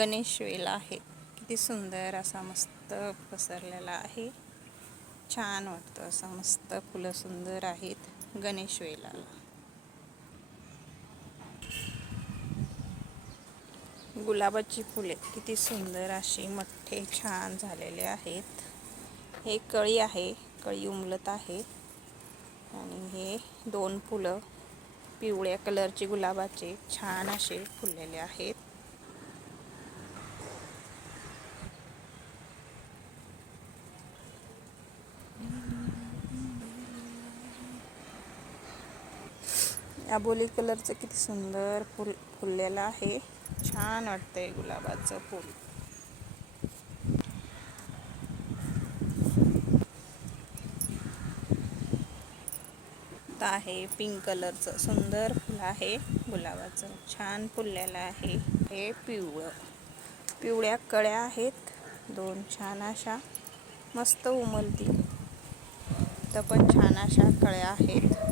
गणेश वेल आहे, किती सुंदर असा मस्त पसरलेला आहे. छान वाटतं असं, मस्त फुलं सुंदर आहेत गणेश वेलाला. गुलाबाची फुले किती सुंदर अशी मोठे छान झालेले आहेत. हे कळी आहे, कळी उमलत आहे. आणि हे 2 फुलं पिवळ्या कलरचे गुलाबाचे छान असे फुललेले आहेत. आबोली कलरचं किती सुंदर फुललेलं आहे. छान वाटतंय गुलाबाचं फूल. आहे पिंक कलरचं सुंदर फुल आहे गुलाबाचं, छान फुललेलं आहे. हे पिवळ्या कळ्या आहेत 2 छान अशा, मस्त उमलतील. तर पण छान अशा कळ्या आहेत.